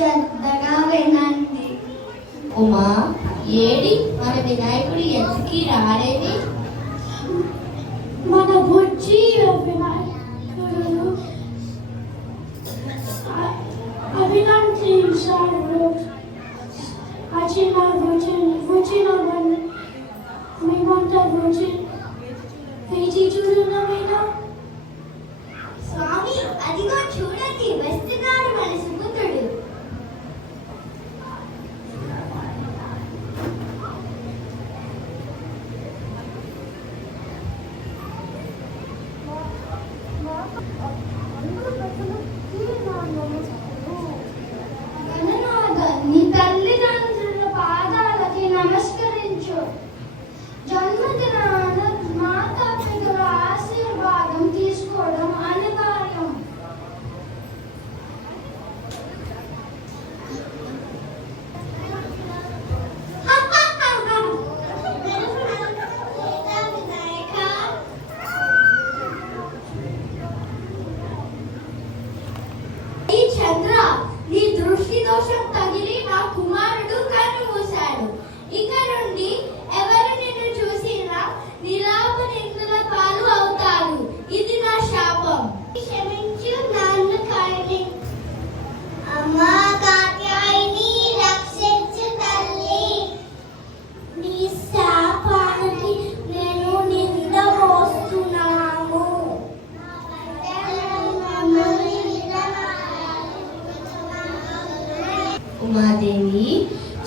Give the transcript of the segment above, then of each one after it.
శ్రద్ధగా వినండి. ఉమా, ఏడి మన వినాయకుడు ఎందుకు రాడేవి? మన బుజ్జి వినాయకుడు అభినందించాడు. మేమంతా వేచి చూడున్నామేనా? స్వామి, అదిగో చూడండి, వస్తున్నాడు మన సుపుత్రుడు. నీ తల్లిదండ్రుల పాదాలకి నమస్కరించు. జన్మదినాన మాతాపితల ఆశీర్వాదం తీసుకోవడం అనివార్యం. చంద్ర, నీ దృష్టి దోషం తగిలి నా కుమారుడు కన్ను మూశాడు. ఇక నుండి ఎవరు నిన్ను చూసినా నిరాప నిందల పాలు అవుతారు. ఇది నా శాపం. క్షమించు నాన్న కాయని. అమ్మా కాత్యాయని, రక్షించు తల్లి. నీ శాపానికి నేను నింద మోస్తున్నాను. ఉమాదేవి,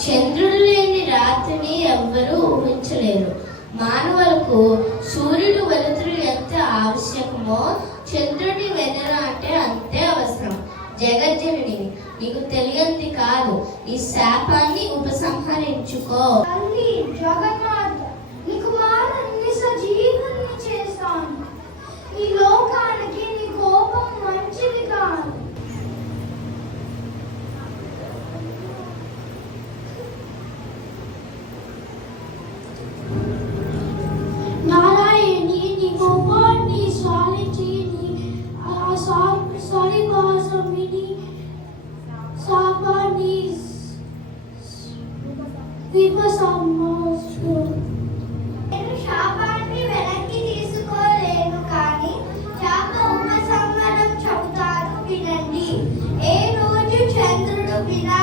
చంద్రుడు లేని రాత్రిని ఎవ్వరూ ఊహించలేరు. మానవులకు సూర్యుడు వెలుతురు ఎంత ఆవశ్యకమో చంద్రుడి వెన్నెల అంటే అంతే అవసరం. జగజ్జనని, నీకు తెలియంది కాదు. ఈ శాపాన్ని ఉపసంహరించుకో. జగన్నాథ, నీకు మారని సజీవుని చేస్తాను. ఈ లోకానికి నీ కోపం మంచిది కాదు. నారాయణి, నీ కోపాన్ని సాలించి సాలివాసమిని శాపాన్ని విపసంహరించు. నేను శాపాన్ని వెనక్కి తీసుకోలేను, కానీ శాప ఉపసంహరణ చెబుతాను, వినండి. ఏ రోజు చంద్రుడు వినా